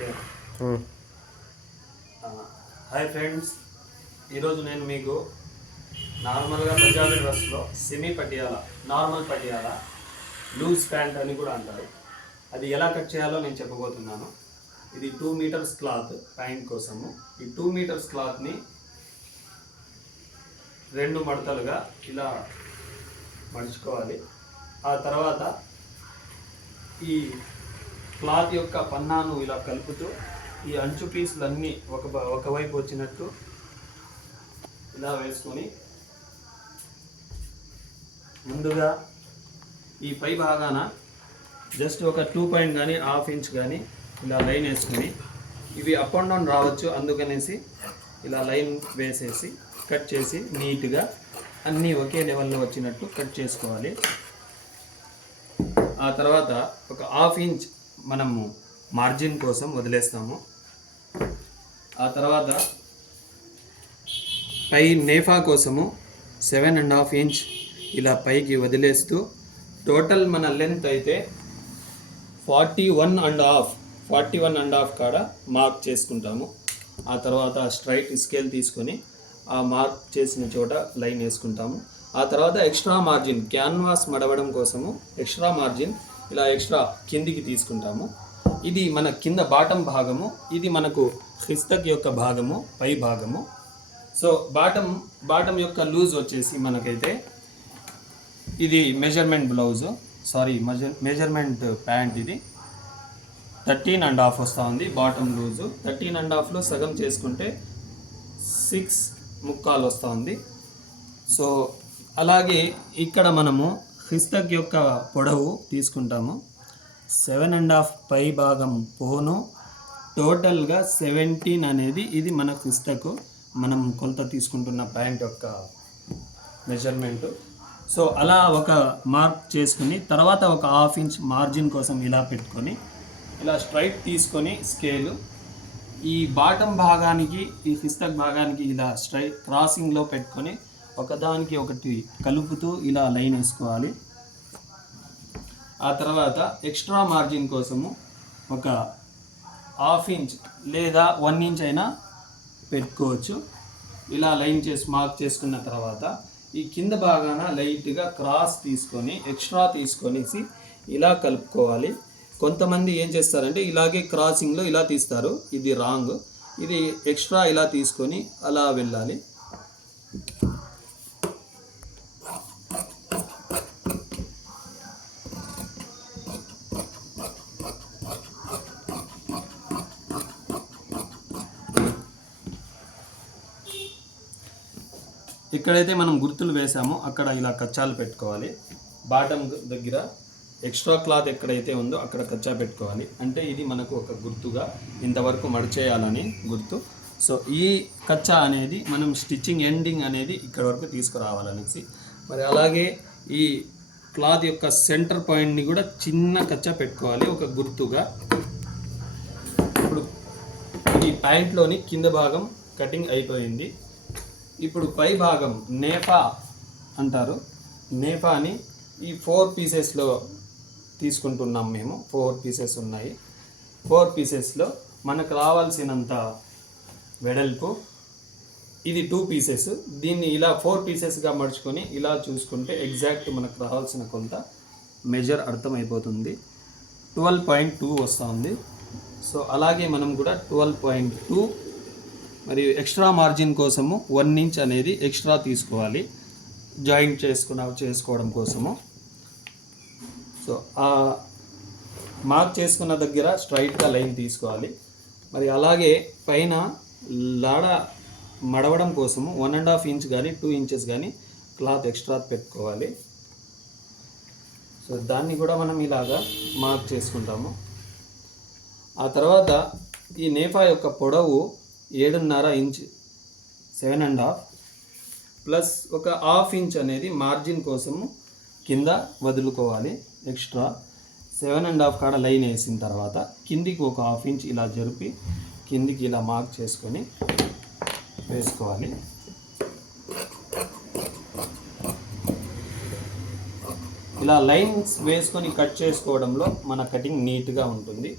Okay. Hi friends, ఈరోజు నేను మీకు నార్మల్గా పంజాబీ డ్రెస్లో semi Patiala, normal Patiala, loose pant అని కూడా అంటారు. అది ఎలా కట్ చేయాలో నేను చెప్పబోతున్నాను. ఇది 2 మీటర్స్ క్లాత్ ప్యాంట్ కోసము. ఈ 2 మీటర్స్ క్లాత్ని 2 మడతలుగా ఇలా మడుచుకోవాలి. ఆ తర్వాత ఈ క్లాత్ యొక్క పన్నాను ఇలా కలుపుతూ ఈ అంచు పీసులన్నీ ఒకవైపు వచ్చినట్టు ఇలా వేసుకొని ముందుగా ఈ పై భాగాన జస్ట్ ఒక 2 పాయింట్ కానీ 1/2 ఇంచ్ కానీ ఇలా లైన్ వేసుకొని, ఇవి అప్ అండ్ డౌన్ రావచ్చు, అందుకనేసి ఇలా లైన్ వేసేసి కట్ చేసి నీట్గా అన్నీ ఒకే లెవెల్లో వచ్చినట్టు కట్ చేసుకోవాలి. ఆ తర్వాత ఒక 1/2 ఇంచ్ మనము మార్జిన్ కోసం వదిలేస్తాము. ఆ తర్వాత పై నేఫా కోసము 7.5 ఇంచ్ ఇలా పైకి వదిలేస్తూ టోటల్ మన లెంత్ అయితే 41.5 కాడ మార్క్ చేసుకుంటాము. ఆ తర్వాత స్ట్రైట్ స్కేల్ తీసుకొని ఆ మార్క్ చేసిన చోట లైన్ వేసుకుంటాము. ఆ తర్వాత ఎక్స్ట్రా మార్జిన్, క్యాన్వాస్ మడవడం కోసము ఎక్స్ట్రా మార్జిన్ ఇలా ఎక్స్ట్రా కిందికి తీసుకుంటాము. ఇది మన కింద బాటం భాగము, ఇది మనకు హిస్తక్ యొక్క భాగము, పై భాగము. సో బాటం యొక్క లూజ్ వచ్చేసి మనకైతే ఇది మెజర్మెంట్ ప్యాంట్ ఇది 13.5 వస్తూ ఉంది. బాటం లూజు 13.5లో సగం చేసుకుంటే 6.25 వస్తూ ఉంది. సో అలాగే ఇక్కడ మనము హిస్తక్ యొక్క పొడవు తీసుకుంటాము. 7.5 పై భాగం పోను, టోటల్గా 17 అనేది ఇది మన హిస్తకు మనం కొలత తీసుకుంటున్న ప్యాంట్ యొక్క మెజర్మెంటు. సో అలా ఒక మార్క్ చేసుకుని తర్వాత ఒక 1/2 ఇంచ్ మార్జిన్ కోసం ఇలా పెట్టుకొని ఇలా స్ట్రైట్ తీసుకొని స్కేలు ఈ బాటం భాగానికి ఈ హిస్తక్ భాగానికి ఇలా స్ట్రైట్ క్రాసింగ్లో పెట్టుకొని ఒకదానికి ఒకటి కలుపుతూ ఇలా లైన్ వేసుకోవాలి. ఆ తర్వాత ఎక్స్ట్రా మార్జిన్ కోసము ఒక 1/2 ఇంచ్ లేదా 1 ఇంచ్ అయినా పెట్టుకోవచ్చు. ఇలా లైన్ చేసి మార్క్ చేసుకున్న తర్వాత ఈ కింద భాగాన లైట్గా క్రాస్ తీసుకొని ఎక్స్ట్రా తీసుకొనేసి ఇలా కలుపుకోవాలి. కొంతమంది ఏం చేస్తారంటే ఇలాగే క్రాసింగ్లో ఇలా తీస్తారు, ఇది రాంగ్. ఇది ఎక్స్ట్రా ఇలా తీసుకొని అలా వెళ్ళాలి. ఎక్కడైతే మనం గుర్తులు వేసామో అక్కడ ఇలా కచ్చాలు పెట్టుకోవాలి. బాటం దగ్గర ఎక్స్ట్రా క్లాత్ ఎక్కడైతే ఉందో అక్కడ కచ్చా పెట్టుకోవాలి. అంటే ఇది మనకు ఒక గుర్తుగా ఇంతవరకు మడిచేయాలని గుర్తు. సో ఈ కచ్చా అనేది మనం స్టిచ్చింగ్ ఎండింగ్ అనేది ఇక్కడ వరకు తీసుకురావాలనేసి. మరి అలాగే ఈ క్లాత్ యొక్క సెంటర్ పాయింట్ని కూడా చిన్న కచ్చా పెట్టుకోవాలి ఒక గుర్తుగా. ఇప్పుడు ఈ ప్యాంట్లోని కింద భాగం కటింగ్ అయిపోయింది. ఇప్పుడు పై భాగం నేఫా అంటారు. నేఫాని ఈ 4 పీసెస్లో తీసుకుంటున్నాం మేము. 4 పీసెస్ ఉన్నాయి. 4 పీసెస్లో మనకు రావాల్సినంత వెడల్పు ఇది 2 పీసెస్. దీన్ని ఇలా 4 పీసెస్గా మడుచుకొని ఇలా చూసుకుంటే ఎగ్జాక్ట్ మనకు రావాల్సిన కొంత మెజర్ అర్థమైపోతుంది. 12.2 వస్తుంది. సో అలాగే మనం కూడా 12.2 మరియు ఎక్స్ట్రా మార్జిన్ కోసము 1 ఇంచ్ అనేది ఎక్స్ట్రా తీసుకోవాలి జాయింట్ చేసుకోవడం కోసము. సో ఆ మార్క్ చేసుకున్న దగ్గర స్ట్రైట్గా లైన్ తీసుకోవాలి. మరి అలాగే పైన లాడ మడవడం కోసము 1.5 ఇంచ్ కానీ 2 ఇంచెస్ కానీ క్లాత్ ఎక్స్ట్రా పెట్టుకోవాలి. సో దాన్ని కూడా మనం ఇలాగా మార్క్ చేసుకుంటాము. ఆ తర్వాత ఈ నేఫా యొక్క పొడవు 7.5 ఇంచ్, 7.5 ప్లస్ ఒక 1/2 ఇంచ్ అనేది మార్జిన్ కోసము కింద వదులుకోవాలి. ఎక్స్ట్రా 7.5 కాడ లైన్ వేసిన తర్వాత కిందికి ఒక 1/2 ఇంచ్ ఇలా జరిపి కిందికి ఇలా మార్క్ చేసుకొని వేసుకోవాలి. ఇలా లైన్స్ వేసుకొని కట్ చేసుకోవడంలో మన కటింగ్ నీట్గా ఉంటుంది.